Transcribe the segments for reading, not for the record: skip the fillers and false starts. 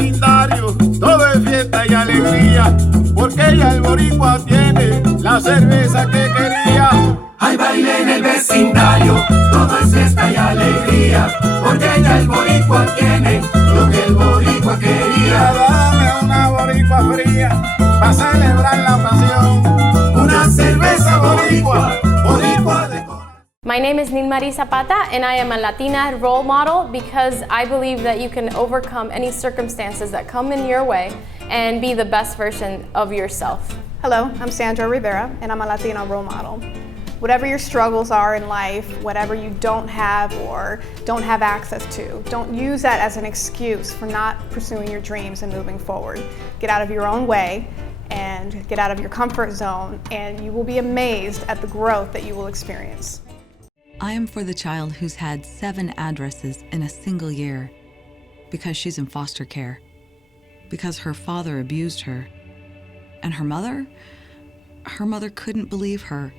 vecindario todo es fiesta y alegría, porque ya el boricua tiene la cerveza que quería. Hay baile en el vecindario, todo es fiesta y alegría, porque ya el boricua tiene lo que el boricua quería. Dame una boricua fría para celebrar la ocasión. Una cerveza boricua, boricua de corazón. My name is Nilmari Zapata, and I am a Latina role model because I believe that you can overcome any circumstances that come in your way and be the best version of yourself. Hello, I'm Sandra Rivera, and I'm a Latina role model. Whatever your struggles are in life, whatever you don't have or don't have access to, don't use that as an excuse for not pursuing your dreams and moving forward. Get out of your own way and get out of your comfort zone, and you will be amazed at the growth that you will experience. I am for the child who's had 7 addresses in a single year because she's in foster care, because her father abused her, and her mother couldn't believe her.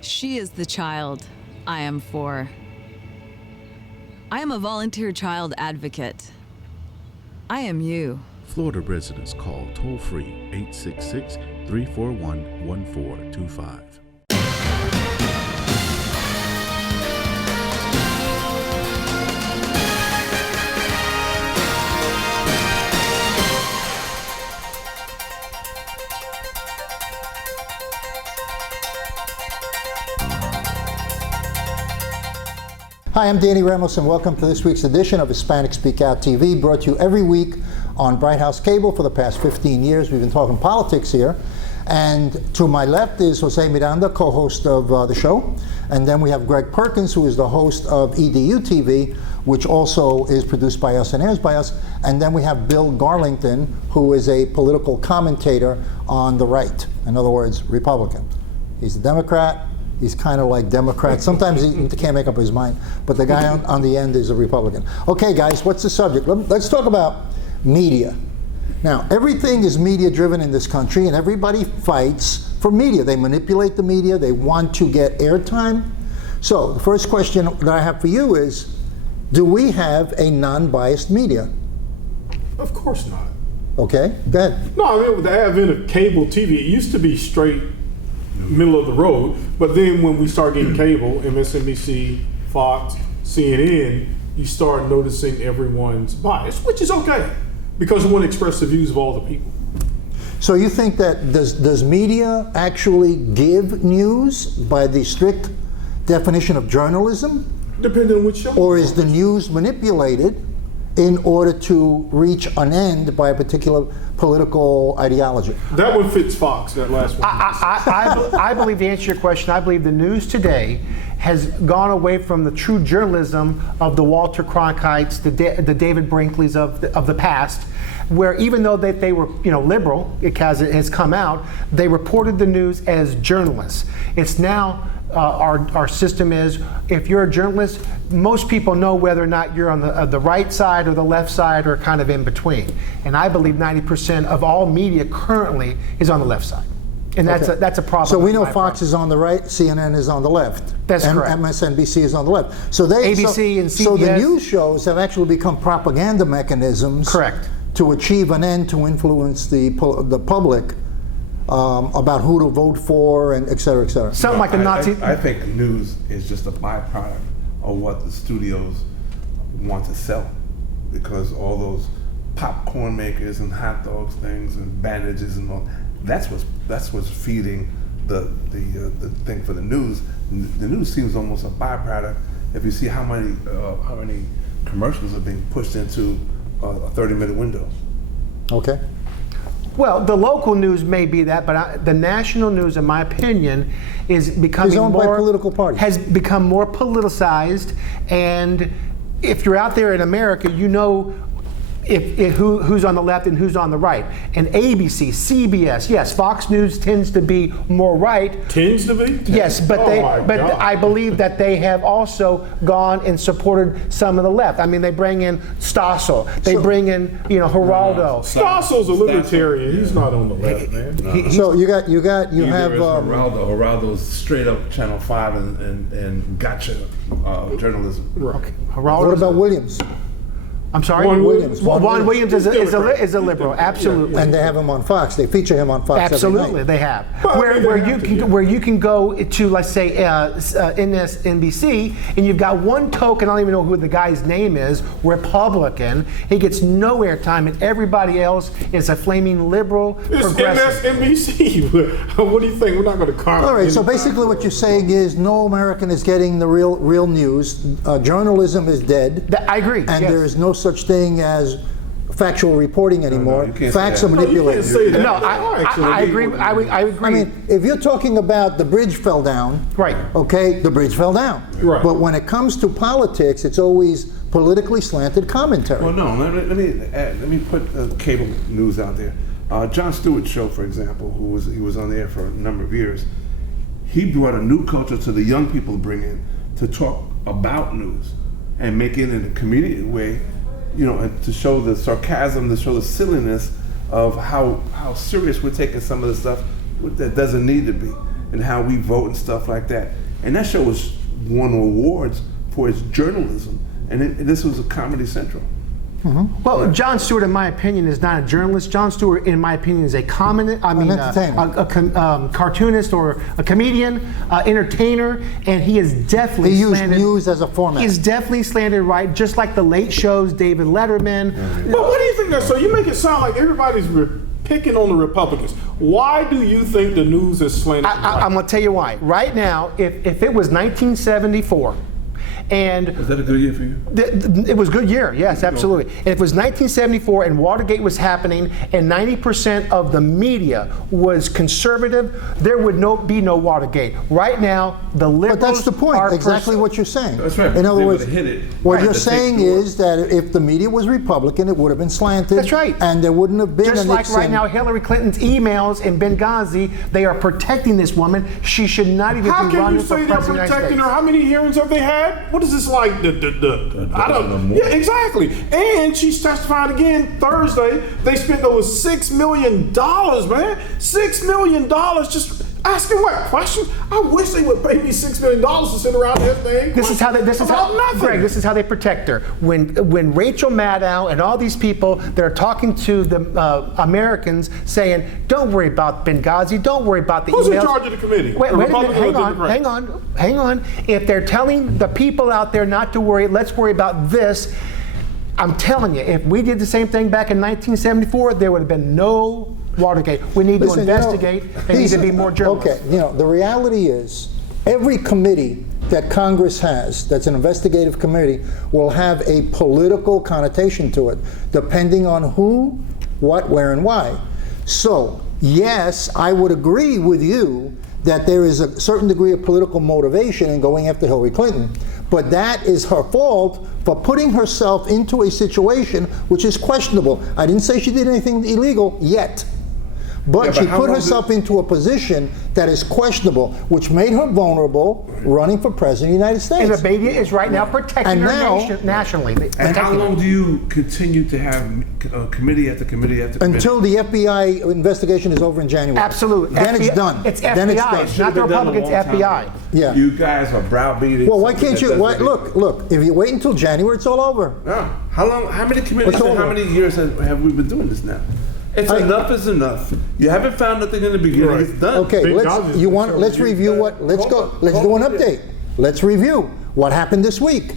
She is the child I am for. I am a volunteer child advocate. I am you. Florida residents call toll-free 866-341-1425. Hi, I'm Danny Ramos, and welcome to this week's edition of Hispanic Speak Out TV, brought to you every week on Bright House Cable for the past 15 years. We've been talking politics here. And to my left is Jose Miranda, co-host of the show. And then we have Greg Perkins, who is the host of EDU TV, which also is produced by us and airs by us. And then we have Bill Garlington, who is a political commentator on the right. In other words, Republican. He's a Democrat. He's kind of like Democrat. Sometimes he can't make up his mind, but the guy on the end is a Republican. Okay, guys, what's the subject? Let's talk about media. Now, everything is media-driven in this country, and everybody fights for media. They manipulate the media. They want to get airtime. So the first question that I have for you is, do we have a non-biased media? Of course not. Okay, go ahead. No, I mean, with the advent of cable TV, it used to be straight middle of the road, but then when we start getting cable, MSNBC, Fox, CNN, you start noticing everyone's bias, which is okay, because we want to express the views of all the people. So you think that does media actually give news by the strict definition of journalism? Depending on which show. Or is the news manipulated in order to reach an end by a particular political ideology? That one fits Fox, that last one. I believe, to answer your question, I believe the news today has gone away from the true journalism of the Walter Cronkites, the David Brinkleys of the past, where even though they were liberal, as it has come out, they reported the news as journalists. It's now our system is, if you're a journalist, most people know whether or not you're on the right side or the left side or kind of in between. And I believe 90% of all media currently is on the left side. And that's a problem. So we know Fox is on the right, CNN is on the left. That's correct. MSNBC is on the left. So ABC and CBS. So the news shows have actually become propaganda mechanisms. Correct. To achieve an end to influence the public about who to vote for, and et cetera, et cetera. Something like the Nazi. I think news is just a byproduct of what the studios want to sell, because all those popcorn makers and hot dogs things and bandages and all, that's what's feeding the thing for the news. The news seems almost a byproduct. If you see how many commercials are being pushed into a 30-minute window. Okay. Well, the local news may be that, but the national news, in my opinion, is becoming owned by political parties. Has become more politicized, and if you're out there in America, you know who's on the left and who's on the right. And ABC, CBS, yes, Fox News tends to be more right. Tends to be? Yes, but I believe that they have also gone and supported some of the left. I mean, they bring in Stossel, they bring in Geraldo. Stossel's a libertarian. He's not on the left, man. So you have Geraldo's straight up Channel 5 and gotcha journalism. Right. What about Williams? I'm sorry? Juan Williams. Juan Williams is a Democrat. liberal, absolutely. And they have him on Fox. They feature him on Fox Absolutely, every night. they have. Well, Where you can go to, let's say, NBC, and you've got one token, I don't even know who the guy's name is, Republican. He gets no airtime, and everybody else is a flaming liberal, It's progressive. MSNBC. What do you think? We're not going to comment. All right, so basically what you're saying is no American is getting the real news. Journalism is dead. I agree. And yes. there is no such thing as factual reporting anymore. you can't Facts say are that. manipulated. You can't say that. No, I agree. I agree. I mean, if you're talking about the bridge fell down, Right. okay, the bridge fell down. Right. But when it comes to politics, it's always politically slanted commentary. Well, no. Let me put cable news out there. Jon Stewart's show, for example, he was on the air for a number of years. He brought a new culture to the young people to bring in to talk about news and make it in a comedic way, and to show the sarcasm, to show the silliness of how serious we're taking some of the stuff that doesn't need to be, and how we vote and stuff like that. And that show was won awards for its journalism, and this was a Comedy Central. Well, Jon Stewart, in my opinion, is not a journalist. Jon Stewart, in my opinion, is a cartoonist or a comedian, entertainer, and he is definitely He used slanted. news as a format. He's definitely slanted right, just like the Late Show's David Letterman. But what do you think that? So you make it sound like everybody's picking on the Republicans. Why do you think the news is slanted? I'm going to tell you why. Right now, if it was 1974, and Was that a good year for you? it was a good year, yes, absolutely. And if it was 1974 and Watergate was happening and 90% of the media was conservative, there would be no Watergate. Right now, the liberals But that's the point, are exactly what you're saying. That's right. In other They words, would've hit it. what Right. you're To take saying the war. is that if the media was Republican, it would have been slanted. That's right. And there wouldn't have been Just a like Nixon. right now, Hillary Clinton's emails in Benghazi, they are protecting this woman. She should not even How be can running you for say they're president of the United protecting States. her? How many hearings have they had? What is this like? I don't. Yeah, exactly. And she's testifying again Thursday. They spent over $6 million, man. $6 million just asking what questions? I wish they would pay me $6 million to sit around this thing. This is how Greg, this is how they protect her. When Rachel Maddow and all these people that are talking to the Americans saying, "Don't worry about Benghazi, don't worry about the Who's emails." in charge of the committee? Wait The a minute, Republican or Democrat? hang on. If they're telling the people out there not to worry, let's worry about this. I'm telling you, if we did the same thing back in 1974, there would have been no Watergate. We need Listen, to investigate. There need to be more journalists. Okay, the reality is every committee that Congress has, that's an investigative committee, will have a political connotation to it, depending on who, what, where, and why. So, yes, I would agree with you that there is a certain degree of political motivation in going after Hillary Clinton, but that is her fault for putting herself into a situation which is questionable. I didn't say she did anything illegal yet. But she put herself into a position that is questionable, which made her vulnerable running for president of the United States. And the media is right now protecting And her now- nationally. And how long do you continue to have committee after committee after committee? Until the FBI investigation is over in January. Absolutely. Then it's FBI done. It's Then it's FBI. done. It's not the Republicans, FBI. Yeah. You guys are browbeating. Well, why something can't that you? doesn't Look, if you wait until January, it's all over. Yeah. How long? How many committees What's and how over? many years have we been doing this now? Enough is enough. You haven't found nothing in the beginning. Right. It's done. Okay, let's review what. Let's go. Let's do an update. Let's review what happened this week.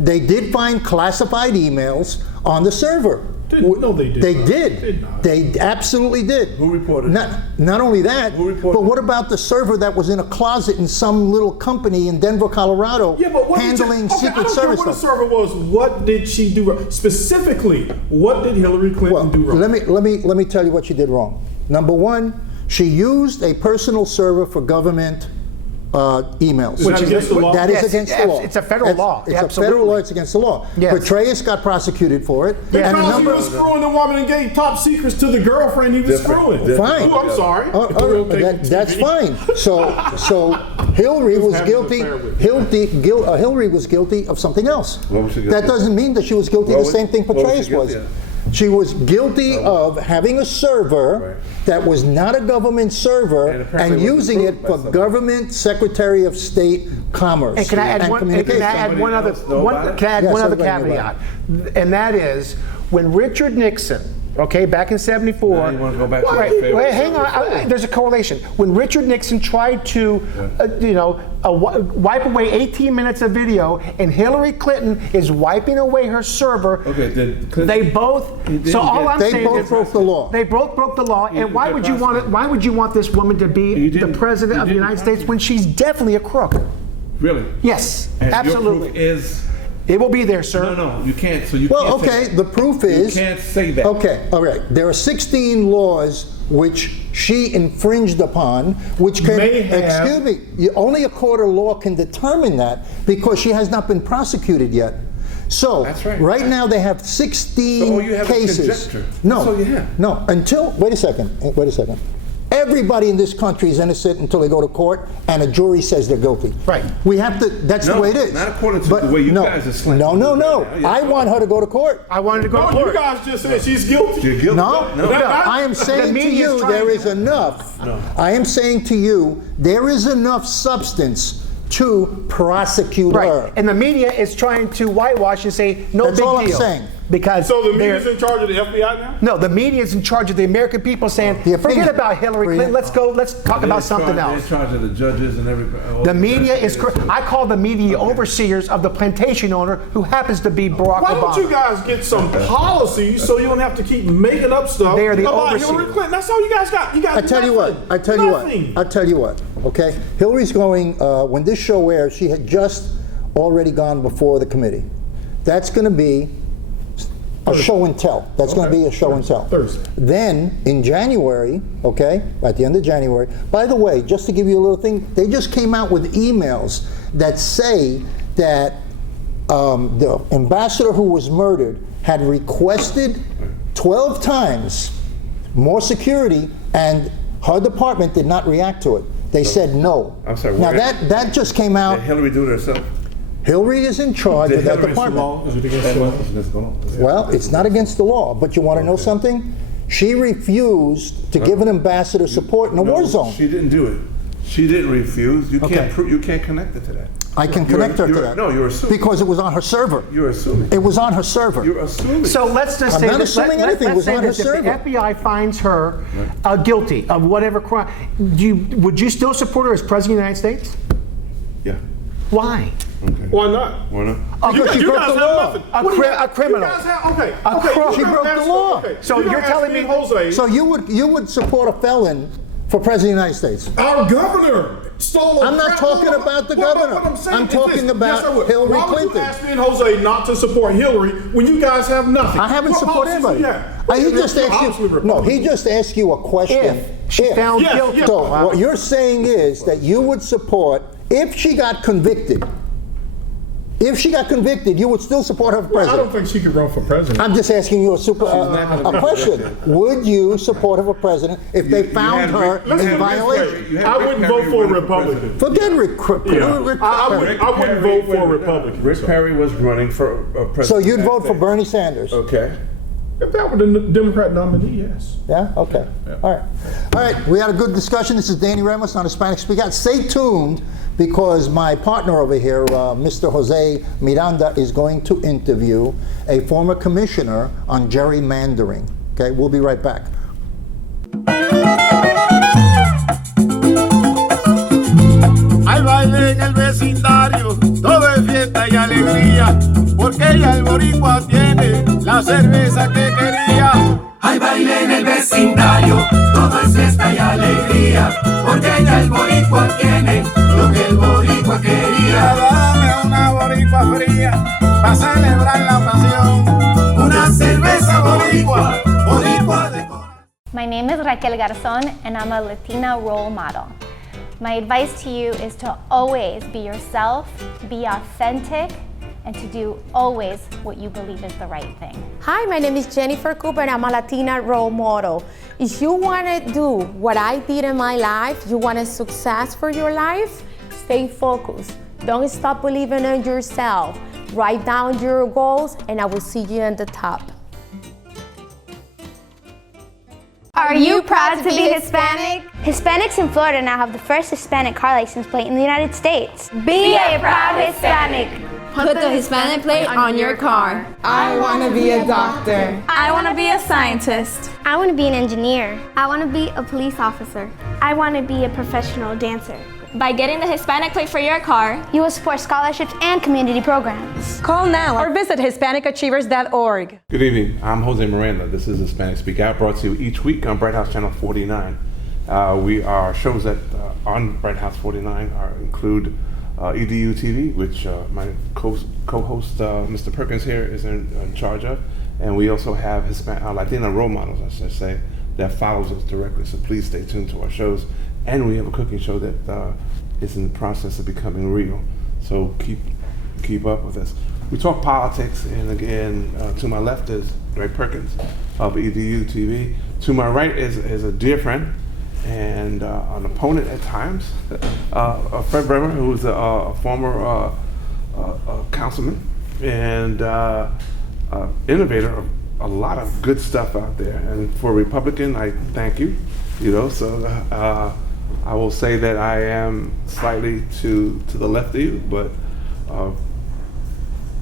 They did find classified emails on the server. No, they did They not. did. Did not. They absolutely did. Who reported? Not only that, Who reported? but what about the server that was in a closet in some little company in Denver, Colorado, Yeah, but what handling I Secret don't care Service what the stuff? server was. What did she do wrong? Specifically, what did Hillary Clinton do wrong? Let me tell you what she did wrong. Number one, she used a personal server for government emails. Which is against the law? That is Yes, against the law. it's a federal law. It's a Absolutely. federal law. It's against the law. Yes. Petraeus got prosecuted for it. Because And a he number was screwing the woman and gave top secrets to the girlfriend he was screwing. Fine. Oh, I'm sorry. That's fine. So Hillary was guilty. Hillary was guilty of something else. What was she guilty That of? doesn't mean that she was guilty of the same thing What was Petraeus she guilty was. of? She was guilty of having a server that was not a government server and using it for government Secretary of State Commerce And can I add one other caveat? And that is, when Richard Nixon, okay, back in '74. Now you want to go back to my favorite. Wait, hang on. There's a correlation. When Richard Nixon tried to, wipe away 18 minutes of video, and Hillary Clinton is wiping away her server. Okay, they both. So all I'm saying is they both broke the law. They both broke the law. And why would you want it? Why would you want this woman to be the president of the United States when she's definitely a crook? Really? Yes, And absolutely. Your proof is. It will be there, sir. No, you can't. So you Well, can't okay, say, the proof is... You can't say that. Okay, all right. There are 16 laws which she infringed upon, which can... May have- Excuse me, only a court of law can determine that because she has not been prosecuted yet. So, That's right. right now they have 16 So all you have is cases. conjecture. No, That's all you have. no, until... Wait a second. Everybody in this country is innocent until they go to court and a jury says they're guilty. Right. We have to, that's the way it is. Not according to the way you guys are slanting. No. I want her to go to court. I wanted to go to No, you court. guys just said she's guilty. You're guilty. No, No. I am saying to media is you trying there to- is enough. I am saying to you there is enough substance to prosecute Right. her. And the media is trying to whitewash and say no That's big all I'm deal. saying. Because So the they're- media's in charge of the FBI now? No, the media is in charge of the American people saying, The opinion. forget about Hillary Clinton, let's talk about something They're in else. charge of the judges and everybody. The media is, I call the media overseers of the plantation owner who happens to be Barack Why Obama. don't you guys get some policy so you don't have to keep making up stuff They are the about overseers. Hillary Clinton? That's all you guys got. You got I tell you what. Okay, Hillary's going. When this show airs, she had just already gone before the committee. That's going to be a show and tell. That's going to be a show and tell. Thursday. Then in January, okay, at the end of January. By the way, just to give you a little thing, they just came out with emails that say that the ambassador who was murdered had requested 12 times more security, and her department did not react to it. They said no. I'm sorry, Now what? that just came out. Did Hillary do it herself? Hillary is in charge of that Against the department. law? Is it against the law? Well, it's not against the law, but you want to know something? She refused to give an ambassador support in a war zone. She didn't do it. She didn't refuse. You Okay. can't. You can't connect it to that. I can connect her to that. No, you're assuming. Because it was on her server. You're assuming. It was on her server. You're assuming. So let's just I'm say not this. assuming anything. It Let's was say on her this. If server. the FBI finds her guilty of whatever crime, would you still support her as president of the United States? Yeah. Why? Okay. Why not? Why not? Because she you broke guys the have law. nothing. A What do you- criminal. You guys have, okay. crook. She broke the law. So You're you're gonna telling ask me- Jose, So you would support a felon for president of the United States? our governor stole. I'm not talking about the governor. What I'm saying I'm is talking this. about Yes, I would. Hillary Why would Clinton. you ask me and Jose not to support Hillary when you guys have nothing? I haven't What supported policies do anybody. you have? He just You're asked obviously you. No, he Republican. just asked you a question. If she's found Yes, guilty. yes. So what you're saying is that you would support if she got convicted. If she got convicted, you would still support her for I don't president. think she could run for president. I'm just asking you a not gonna be question. convicted. Would you support her for president if they found had her Rick- Let's in put it this violation? way. You had I Rick wouldn't Perry vote for a running for Republican. Forget Rick. I wouldn't vote for a Republican. Rick Perry was running for president. So you'd of the vote for United Bernie Sanders? States. Okay. If that were the Democrat nominee, yes. Yeah? Okay. All right. All right. We had a good discussion. This is Danny Ramos on Hispanic Speak Out. Stay tuned because my partner over here, Mr. Jose Miranda, is going to interview a former commissioner on gerrymandering. Okay? We'll be right back. Hay baile en el vecindario, todo es fiesta y alegría, porque ya el boricua tiene la cerveza que quería. Hay baile en el vecindario, todo es fiesta y alegría, porque ya el boricua tiene lo que el boricua quería. Dame una boricua fría, para celebrar la ocasión. Una cerveza boricua, boricua de corazón. My name is Raquel Garzón and I'm a Latina role model. My advice to you is to always be yourself, be authentic, and to do always what you believe is the right thing. Hi, my name is Jennifer Cooper and I'm a Latina role model. If you want to do what I did in my life, you want a success for your life, stay focused. Don't stop believing in yourself. Write down your goals and I will see you at the top. Are you proud to be Hispanic? Hispanics in Florida now have the first Hispanic car license plate in the United States. Be a proud Hispanic. Put the Hispanic plate on your car. I want to be a doctor. I want to be a scientist. I want to be an engineer. I want to be a police officer. I want to be a professional dancer. By getting the Hispanic plate for your car, you will support scholarships and community programs. Call now or visit HispanicAchievers.org. Good evening. I'm Jose Miranda. This is Hispanic Speak Out, brought to you each week on Bright House Channel 49. Our shows that on Bright House 49 include EDU TV, which my co-host Mr. Perkins here is in charge of, and we also have Latina role models, I should say, that follows us directly. So please stay tuned to our shows. And we have a cooking show that is in the process of becoming real. So keep up with us. We talk politics, and again, to my left is Ray Perkins of EDU TV. To my right is a dear friend and an opponent at times, Fred Brummer, who's a former councilman and innovator of a lot of good stuff out there. And for a Republican, I thank you. So I will say that I am slightly to the left of you, but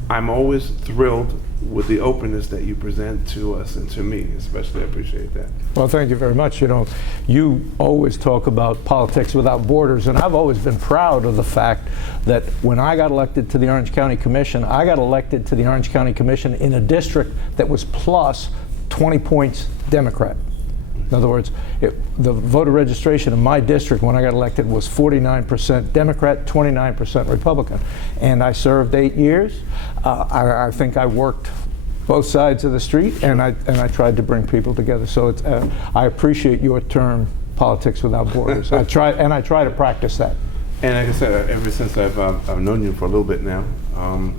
I'm always thrilled with the openness that you present to us and to me, especially. I appreciate that. Well, thank you very much. You always talk about politics without borders, and I've always been proud of the fact that when I got elected to the Orange County Commission, I got elected to the Orange County Commission in a district that was plus 20 points Democrat. In other words, the voter registration in my district when I got elected was 49% Democrat, 29% Republican. And I served 8 years. I think I worked both sides of the street, and I tried to bring people together. So I appreciate your term, politics without borders. I try to practice that. And like I said, ever since I've known you for a little bit now,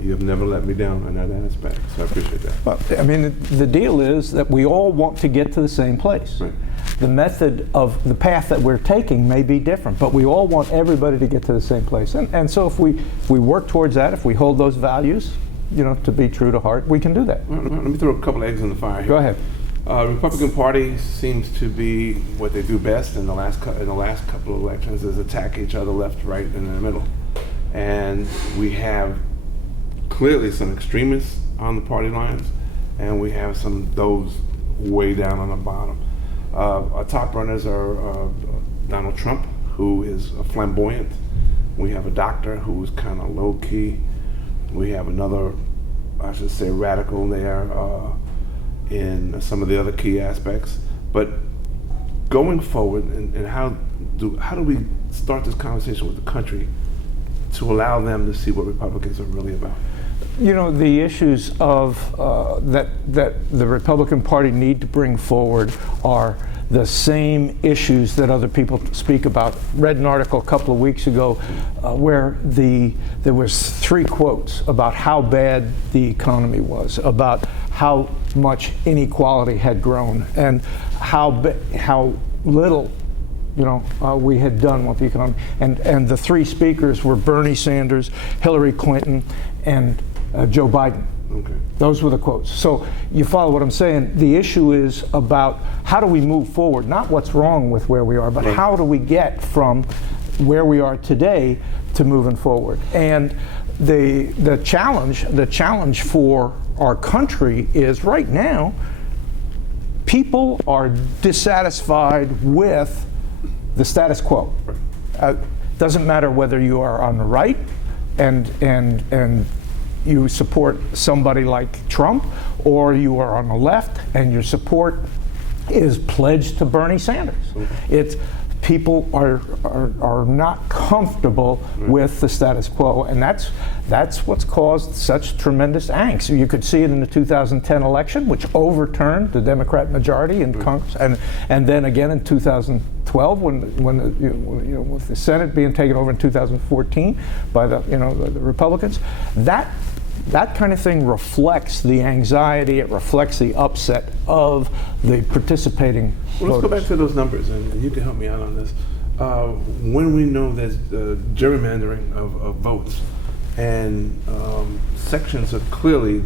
you have never let me down in that aspect, so I appreciate that. Well, I mean, the deal is that we all want to get to the same place. Right. The method of the path that we're taking may be different, but we all want everybody to get to the same place. And so if we work towards that, if we hold those values, to be true to heart, we can do that. Well, let me throw a couple eggs in the fire here. Go ahead. Republican Party seems to be what they do best in the last couple of elections is attack each other left, right, and in the middle. And we have clearly some extremists on the party lines, and we have those way down on the bottom. Our top runners are Donald Trump, who is flamboyant. We have a doctor who's kind of low key. We have another, I should say, radical there. In some of the other key aspects, but going forward, and how do we start this conversation with the country to allow them to see what Republicans are really about? The issues of that the Republican Party need to bring forward are the same issues that other people speak about. Read an article a couple of weeks ago where there was 3 quotes about how bad the economy was, about how much inequality had grown, and how little we had done with the economy. And the 3 speakers were Bernie Sanders, Hillary Clinton, and Joe Biden. Okay. Those were the quotes. So you follow what I'm saying. The issue is about how do we move forward, not what's wrong with where we are, but how do we get from where we are today to moving forward. And the challenge for our country is right now, people are dissatisfied with the status quo. Doesn't matter whether you are on the right and you support somebody like Trump, or you are on the left and your support is pledged to Bernie Sanders. It's people are not comfortable with the status quo, and that's what's caused such tremendous angst. You could see it in the 2010 election, which overturned the Democrat majority in Congress, and then again in 2012 when with the Senate being taken over in 2014 by the Republicans. That kind of thing reflects the anxiety, it reflects the upset of the participating voters. Let's go back to those numbers, and you can help me out on this. When we know there's gerrymandering of votes, and sections are clearly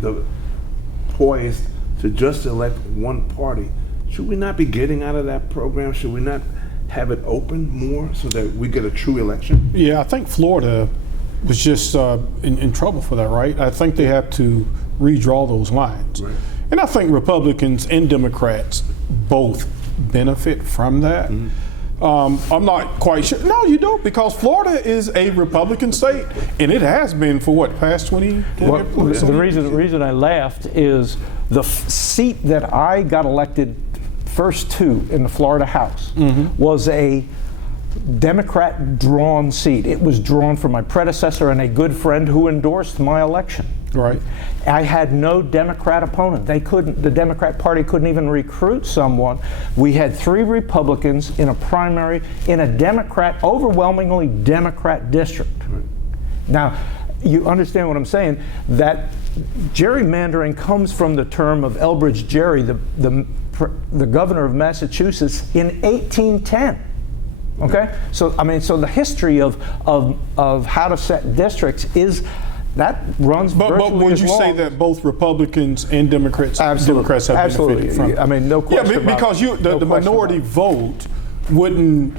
poised to just elect one party, should we not be getting out of that program? Should we not have it open more so that we get a true election? Yeah, I think Florida was just in trouble for that, right? I think they have to redraw those lines. Right. And I think Republicans and Democrats both benefit from that. I'm not quite sure. No, you don't, because Florida is a Republican state, and it has been for what, past 20? Well, the reason I laughed is the seat that I got elected first to in the Florida House was a Democrat-drawn seat. It was drawn from my predecessor and a good friend who endorsed my election. Right. I had no Democrat opponent. The Democrat Party couldn't even recruit someone. We had 3 Republicans in a primary in a overwhelmingly Democrat district. Right. Now, you understand what I'm saying, that gerrymandering comes from the term of Elbridge Gerry, the governor of Massachusetts, in 1810. Okay, so the history of how to set districts that runs virtually But would you say that both Republicans and Democrats have benefited from it? I mean, no question. Yeah, because the minority vote wouldn't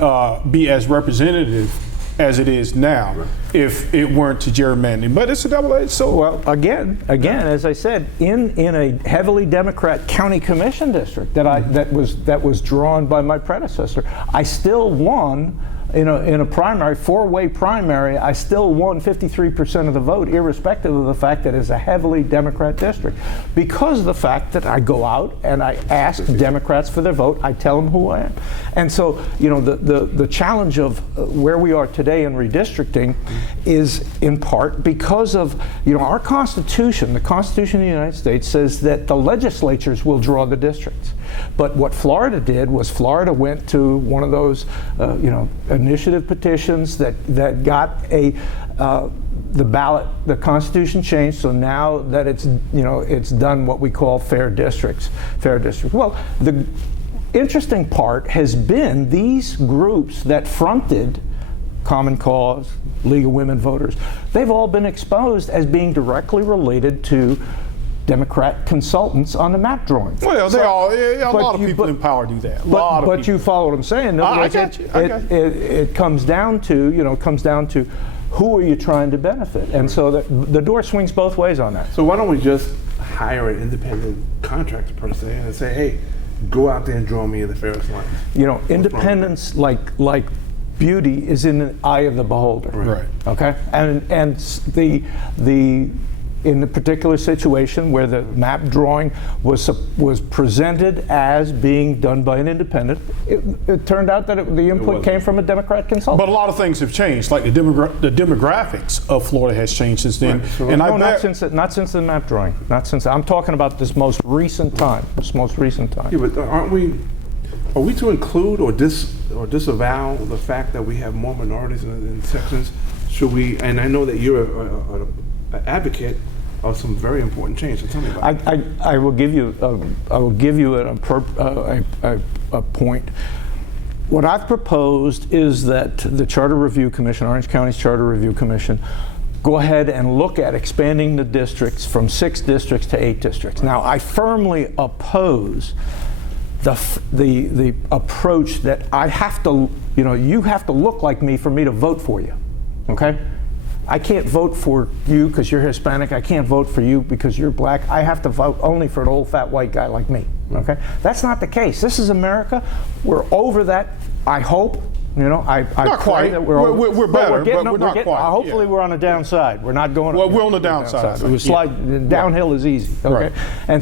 be as representative as it is now if it weren't to gerrymandering. But it's a double-edged sword. Well, again, as I said, in a heavily Democrat county commission district that was drawn by my predecessor, I still won. In a primary, 4-way primary, I still won 53% of the vote, irrespective of the fact that it's a heavily Democrat district. Because of the fact that I go out and I ask Democrats for their vote, I tell them who I am. And so, the challenge of where we are today in redistricting is in part because of, our Constitution. The Constitution of the United States says that the legislatures will draw the districts. But what Florida did was Florida went to one of those, initiative petitions that got the ballot, the Constitution changed. So now that it's done what we call fair districts. Well, the interesting part has been these groups that fronted Common Cause, League of Women Voters. They've all been exposed as being directly related to Democrat consultants on the map drawings. Well, a lot of people in power do that. But you follow what I'm saying. I got you. It comes down to, who are you trying to benefit? And so the door swings both ways on that. So why don't we just hire an independent contractor per se and say, hey, go out there and draw me in the fairest line? Independence, like beauty, is in the eye of the beholder. Right. Okay. And in the particular situation where the map drawing was presented as being done by an independent, it turned out that the input came from a Democrat consultant. But a lot of things have changed. Like the demographics of Florida has changed since then. Right. So and not since the map drawing. I'm talking about this most recent time. Yeah, but are we to include or disavow the fact that we have more minorities in sections? Should we? And I know that you're an advocate of some very important change. So tell me about it. I will give you a point. What I've proposed is that the Charter Review Commission, Orange County's Charter Review Commission, go ahead and look at expanding the districts from 6 districts to 8 districts. Now, I firmly oppose the approach that I have to, you have to look like me for me to vote for you. Okay? I can't vote for you because you're Hispanic. I can't vote for you because you're black. I have to vote only for an old fat white guy like me. Okay? That's not the case. This is America. We're over that, I hope. I not quite. That we're better, but we're not quite. Hopefully, we're on the downside. We're not going. Well, we're on the downside. We slide downhill is easy. Okay, right. And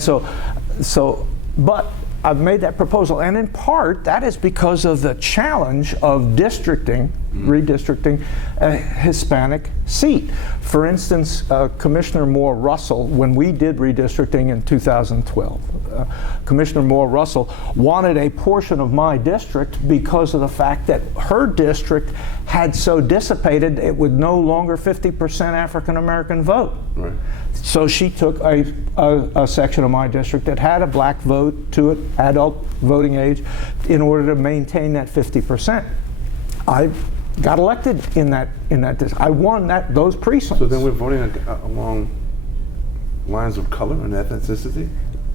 but I've made that proposal, and in part that is because of the challenge of redistricting a Hispanic seat. For instance, Commissioner Moore Russell, when we did redistricting in 2012, Commissioner Moore Russell wanted a portion of my district because of the fact that her district had so dissipated it would no longer 50% African American vote. Right. So she took a section of my district that had a black vote to it, adult voting age, in order to maintain that 50%. I got elected in that district. I won those precincts. So then we're voting along lines of color and ethnicity?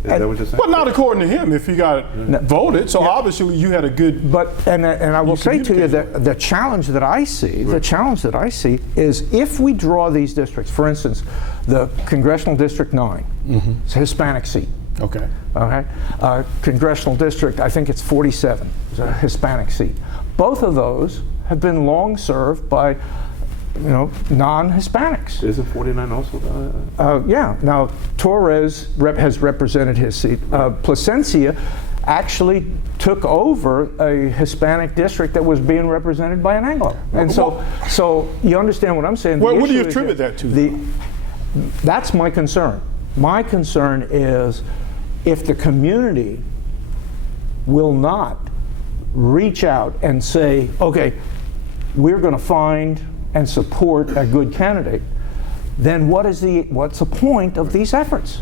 Is that what you're saying? Well, not according to him. If he got voted, so obviously you had a good. But and I will say to you that the challenge that I see, is if we draw these districts. For instance, the Congressional District 9, it's a Hispanic seat. Okay. Okay. Congressional District, I think it's 47, it's a Hispanic seat. Both of those have been long served by, non-Hispanics. Isn't 49 also? Yeah. Now, Torres has represented his seat. Placencia actually took over a Hispanic district that was being represented by an Anglo. And so you understand what I'm saying. Well, what do you attribute that to? That's my concern. My concern is if the community will not reach out and say, okay, we're going to find and support a good candidate, then what's the point of these efforts?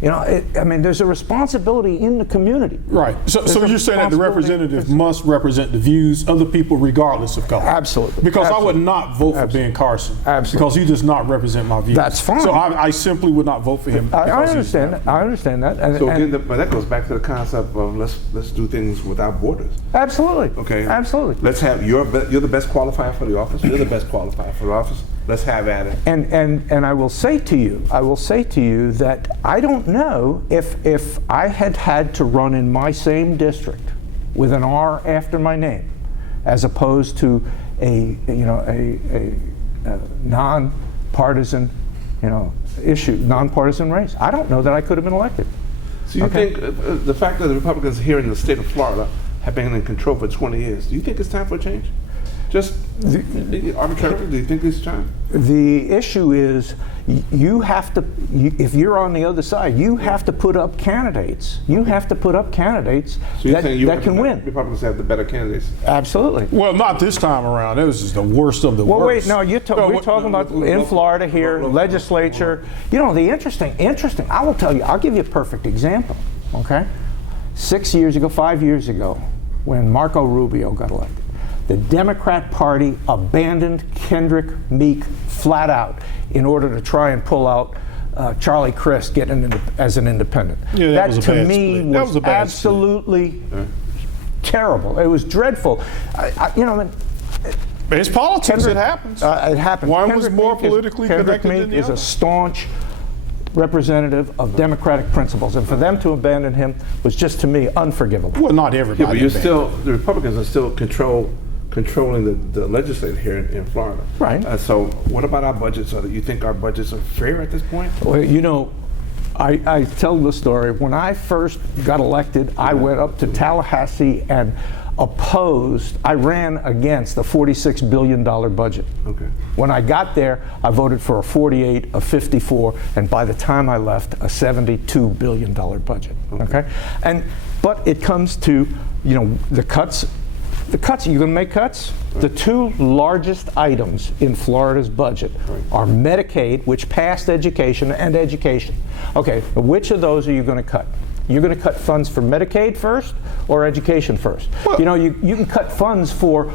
There's a responsibility in the community. Right. So you're saying that the representative must represent the views of the people regardless of color? Absolutely. Because I would not vote for Ben Carson. Absolutely. Because he does not represent my views. That's fine. So I simply would not vote for him. I understand that. I understand that. But that goes back to the concept of let's do things without borders. Absolutely. Okay. Absolutely. Let's have you're the best qualified for the office. You're the best qualified for the office. Let's have at it. And I will say to you that I don't know if I had to run in my same district with an R after my name, as opposed to a non-partisan non-partisan race. I don't know that I could have been elected. So you think the fact that the Republicans here in the state of Florida have been in control for 20 years, do you think it's time for a change? Just arbitrarily, do you think it's time? The issue is you have to, if you're on the other side, you have to put up candidates. You have to put up candidates that can win. Republicans have the better candidates. Absolutely. Well, not this time around. It was just the worst of the worst. Well, wait, no, we're talking about in Florida here, legislature. The interesting, I will tell you, I'll give you a perfect example, okay? 5 years ago, when Marco Rubio got elected, the Democrat Party abandoned Kendrick Meek flat out in order to try and pull out Charlie Crist as an independent. Yeah, that was a to bad me split. That was a bad absolutely terrible. It was dreadful. It's politics. It happens. It happens. One was more politically connected than the other. Kendrick Meek is a staunch representative of democratic principles, and for them to abandon him was just, to me, unforgivable. Well, not everybody. Yeah, but the Republicans are still controlling the legislature here in Florida. Right. So what about our budgets? Do you think our budgets are fair at this point? Well, I tell the story. When I first got elected, I went up to Tallahassee and I ran against a $46 billion budget. Okay. When I got there, I voted for a 48, a 54, and by the time I left, a $72 billion budget. Okay? But it comes to, the cuts. The cuts, you're going to make cuts? Right. The two largest items in Florida's budget are Medicaid, which passed education, and education. Okay, which of those are you going to cut? You're going to cut funds for Medicaid first or education first? Well, you can cut funds for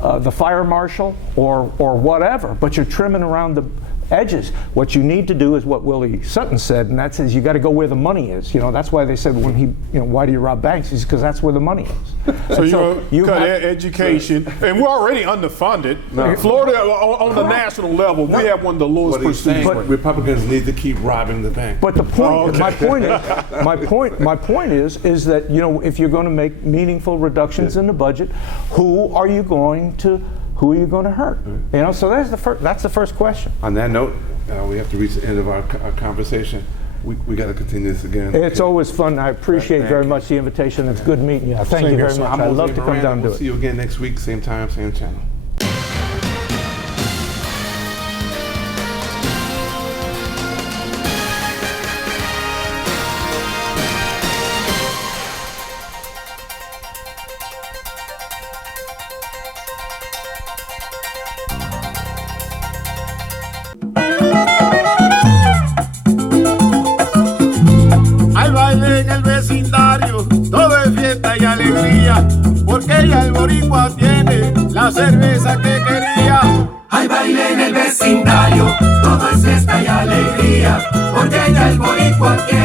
the fire marshal or whatever, but you're trimming around the edges. What you need to do is what Willie Sutton said, and that says you got to go where the money is. That's why they said when why do you rob banks? Is because that's where the money is. So you cut education, and we're already underfunded. No. Florida, on the national level, we have one of the lowest percentages. But Republicans need to keep robbing the bank. But the point, my point is that if you're going to make meaningful reductions in the budget, who are you going to hurt? So that's the first question. On that note, we have to reach the end of our conversation. We got to continue this again. It's always fun. I appreciate very much the invitation. It's good meeting you. Thank you very much. I'd love to come down and do it. We'll see you again next week, same time, same channel. En el vecindario todo es fiesta y alegría, porque ya el boricua tiene la cerveza que quería. Hay baile en el vecindario, todo es fiesta y alegría, porque ya el boricua tiene